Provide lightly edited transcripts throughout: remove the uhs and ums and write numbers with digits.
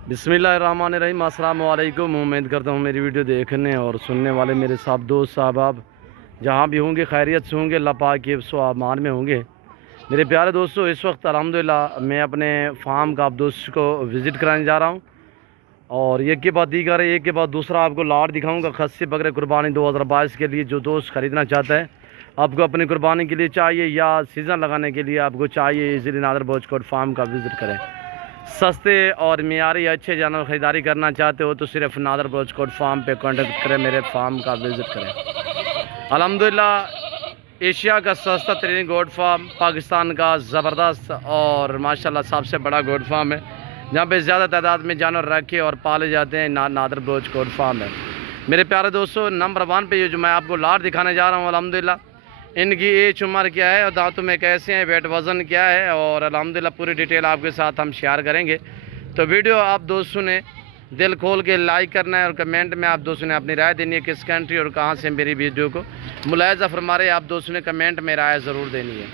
बिस्मिल्लाहिर्रहमानिर्रहीम। अस्सलाम वालेकुम। उम्मीद करता हूँ मेरी वीडियो देखने और सुनने वाले मेरे सब दोस्त साहब जहाँ भी होंगे खैरियत से होंगे, अल्लाह पाक के अमान में होंगे। मेरे प्यारे दोस्तों, इस वक्त अल्हम्दुलिल्लाह मैं अपने फार्म का आप दोस्त को विज़िट कराने जा रहा हूँ और एक के बाद दीगर एक के बाद दूसरा आपको लाट दिखाऊँगा। खस्सी बकरे कुर्बानी 2022 के लिए जो दोस्त ख़रीदना चाहता है, आपको अपनी कुर्बानी के लिए चाहिए या सीज़न लगाने के लिए आपको चाहिए, इजीली नादर बोचकोट फार्म का विज़िट करें। सस्ते और मियारी अच्छे जानवर ख़रीदारी करना चाहते हो तो सिर्फ नादर बोचकोट फार्म पे कांटेक्ट करें, मेरे फार्म का विज़िट करें। अल्हम्दुलिल्लाह एशिया का सस्ता तरीन गोट फार्म, पाकिस्तान का ज़बरदस्त और माशाल्लाह सबसे बड़ा गोट फार्म है जहाँ पे ज़्यादा तादाद में जानवर रखे और पाले जाते हैं। नादर बोचकोट फार्म है। मेरे प्यारे दोस्तों, नंबर 1 पे ये जो मैं आपको लाट दिखाने जा रहा हूँ, अल्हम्दुलिल्लाह इनकी एज उम्र क्या है और दांतों में कैसे हैं, वेट वज़न क्या है और अल्हम्दुलिल्लाह पूरी डिटेल आपके साथ हम शेयर करेंगे। तो वीडियो आप दोस्तों ने दिल खोल के लाइक करना है और कमेंट में आप दोस्तों ने अपनी राय देनी है, किस कंट्री और कहां से मेरी वीडियो को मुलाहिज़ा फरमा रहे आप दोस्तों ने कमेंट में राय ज़रूर देनी है।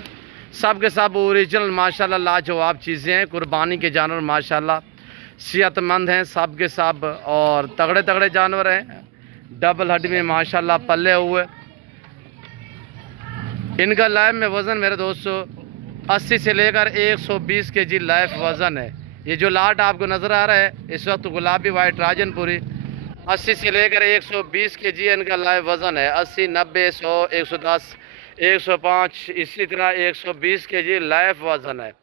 सब के सब ओरिजिनल माशाल्लाह लाजवाब चीज़ें हैं। कुर्बानी के जानवर माशाल्लाह सेहतमंद हैं सब के सब और तगड़े तगड़े जानवर हैं। डबल हड्डी में माशाल्लाह पले हुए। इनका लाइफ में वज़न मेरे दोस्तों 80 से लेकर 120 केजी लाइफ वज़न है। ये जो लाट आपको नज़र आ रहा है इस वक्त गुलाबी वाइट राजनपुरी 80 से लेकर 120 केजी इनका लाइफ वज़न है। 80, 90, 100, 110, 105 इसी तरह 120 केजी लाइफ वज़न है।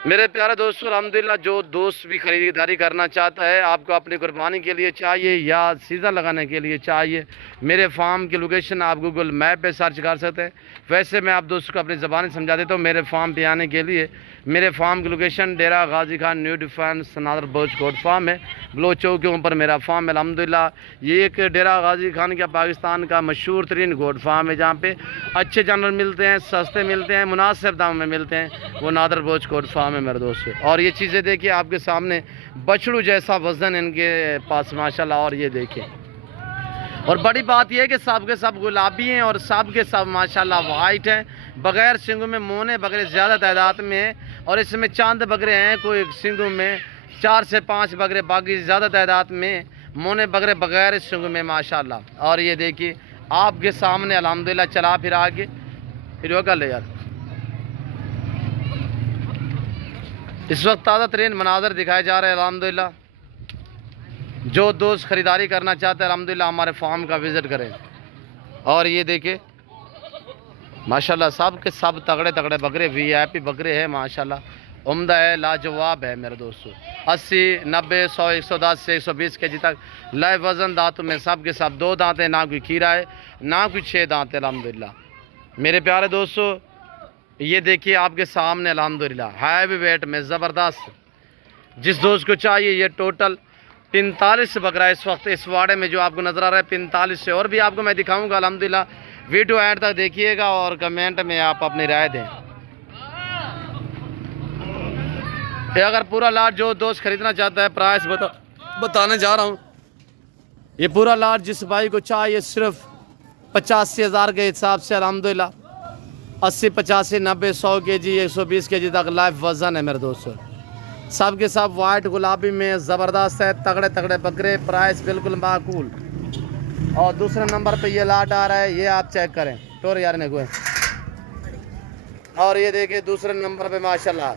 मेरे प्यारे दोस्तों, अल्हम्दुलिल्लाह जो दोस्त भी ख़रीदारी करना चाहता है, आपको अपनी कुर्बानी के लिए चाहिए या सीज़न लगाने के लिए चाहिए, मेरे फार्म की लोकेशन आप गूगल मैप पे सर्च कर सकते हैं। वैसे मैं आप दोस्तों को अपनी ज़बान समझा देता हूँ। मेरे फार्म पे आने के लिए मेरे फार्म की location Dera Ghazi Khan new defence नादर बोचकोट फार्म है। ब्लो चौक के ऊपर मेरा फार्म है। अल्हम्दुलिल्लाह ये एक डेरा गाजी खान का पाकिस्तान का मशहूर तरीन गोट फार्म है जहाँ पे अच्छे जानवर मिलते हैं, सस्ते मिलते हैं, मुनासिब दाम में मिलते हैं। वो नादर बोचकोट फार्म है मेरे दोस्तों। और ये चीज़ें देखिए आपके सामने, बछड़ू जैसा वज़न इनके पास माशाल्लाह। और ये देखिए, और बड़ी बात यह है कि सब के सब गुलाबी हैं और सब के सब माशाल्लाह वाइट हैं, बग़ैर सिंगों में। मोने बकरे ज़्यादा तादाद में हैं और इसमें चांद बकरे हैं, कोई सिंगों में 4 से 5 बकरे, बाकी ज़्यादा तादाद में मोने बकरे बग़ैर सिंगों में माशाल्लाह। और ये देखिए आपके सामने अल्हम्दुलिल्लाह चला फिर आगे फिर कर ले यार। इस वक्त ताज़ा तरीन मनाज़र दिखाए जा रहे हैं अल्हम्दुलिल्लाह। जो दोस्त ख़रीदारी करना चाहते हैं अल्हम्दुलिल्लाह हमारे फार्म का विज़िट करें। और ये देखिए माशाल्लाह सब के सब तगड़े तगड़े बकरे, वीआईपी बकरे हैं माशाल्लाह, उम्दा है, लाजवाब है मेरे दोस्तों। 80, 90, 100, 110 से 120 केजी तक लाइव वज़न। दांतों में सब के सब 2 दांत हैं, ना कोई खीरा है ना कोई 6 दांत है अल्हम्दुलिल्लाह। मेरे प्यारे दोस्तों ये देखिए आपके सामने अल्हम्दुलिल्लाह हैवी वेट में ज़बरदस्त, जिस दोस्त को चाहिए ये टोटल 45 बकरा इस वक्त इस वाड़े में जो आपको नज़र आ रहा है 45 से और भी आपको मैं दिखाऊंगा अल्हम्दुलिल्लाह। वीडियो एंड तक देखिएगा और कमेंट में आप अपनी राय दें। अगर पूरा लाट जो दोस्त खरीदना चाहता है, प्राइस बताने जा रहा हूँ। ये पूरा लाट जिस भाई को चाहिए सिर्फ 85,000 के हिसाब से अल्हम्दुलिल्लाह 80, 85, 90, 100 केजी 120 केजी तक लाइफ वज़न है मेरे दोस्तों। सब के सब वाइट गुलाबी में ज़बरदस्त है, तगड़े तगड़े बकरे, प्राइस बिल्कुल माकूल। और दूसरे नंबर पे ये लाट आ रहा है, ये आप चेक करें टोर यार ने कोई। और ये देखिए दूसरे नंबर पे माशाल्लाह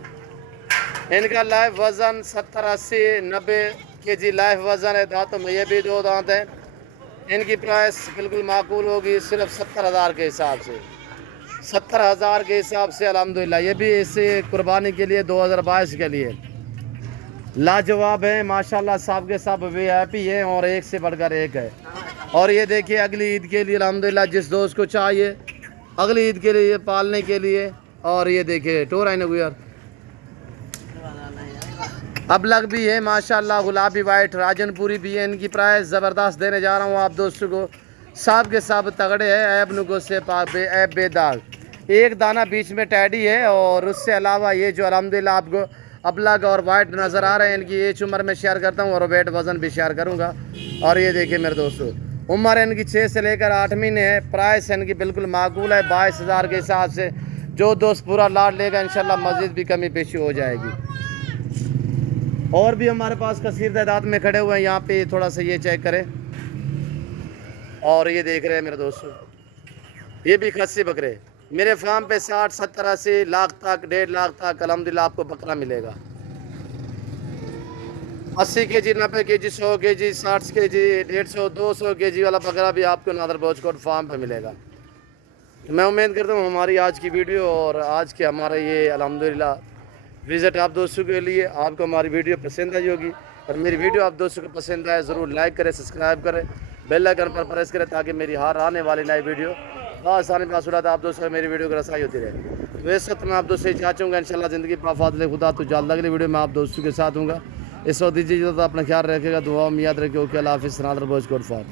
इनका लाइफ वज़न 70, 80, 90 केजी लाइफ वज़न है। दांतों में ये भी 2 दांत हैं। इनकी प्राइस बिल्कुल माकूल होगी, सिर्फ 70,000 के हिसाब से, 70,000 के हिसाब से अल्हम्दुलिल्लाह। ये भी इसे कुर्बानी के लिए 2022 के लिए लाजवाब है माशाल्लाह। सब के सब वीआईपी है और एक से बढ़कर एक है। और ये देखिए अगली ईद के लिए अल्हम्दुलिल्लाह जिस दोस्त को चाहिए अगली ईद के लिए पालने के लिए। और ये देखिए टोर आई ना यार, अबलग भी है माशाल्लाह, गुलाबी वाइट राजनपुरी भी है। इनकी प्राइस ज़बरदस्त देने जा रहा हूँ आप दोस्तों को। सब के सब तगड़े हैं, ऐब नुको से ऐब बेदाग, एक दाना बीच में टैडी है। और उससे अलावा ये जो अल्हम्दुलिल्लाह आपको अबलग और वाइट नज़र आ रहे हैं, इनकी एज उम्र में शेयर करता हूँ और वेट वज़न भी शेयर करूँगा। और ये देखिए मेरे दोस्तों उम्र इनकी 6 से लेकर 8 महीने है। प्राइस इनकी बिल्कुल माकूल है, 22,000 के हिसाब से। जो दोस्त पूरा लाट लेगा इंशाल्लाह मज़ीद भी कमी पेशी हो जाएगी। और भी हमारे पास कसीर तादाद में खड़े हुए हैं यहाँ पे, थोड़ा सा ये चेक करें। और ये देख रहे हैं मेरे दोस्तों, ये भी खस्सी बकरे मेरे फार्म पे 60, 70, 80 लाख तक, 1.5 लाख तक अल्हम्दुलिल्लाह आपको बकरा मिलेगा। 80 KG, 90 KG, 100 KG, 60 KG, 150, 200 KG वाला बकरा भी आपको नादर बोचकोट फार्म पे मिलेगा। मैं उम्मीद करता हूँ हमारी आज की वीडियो और आज के हमारा ये अल्हम्दुलिल्लाह विज़िट आप दोस्तों के लिए आपको हमारी वीडियो पसंद आई होगी। और मेरी वीडियो आप दोस्तों को पसंद आए ज़रूर लाइक करें, सब्सक्राइब करें, बेल आइकन पर प्रेस करें ताकि मेरी हर आने वाली नई वीडियो आसानी पास उड़ाता आप दोस्तों मेरी वीडियो को रसाई होती रहे। तो इस वक्त मैं आप दोस्तों से चाहूँगा इंशाल्लाह ज़िंदगी पाफादल खुदा तो जल्द अगली वीडियो में आप दोस्तों के साथ हूँगा। इस वक्त दीजिए तो अपना ख्याल रखेगा, दुआ में याद रखिए। ओके, अल्लाह हाफ़िज़। नादर बोझ कोट फार।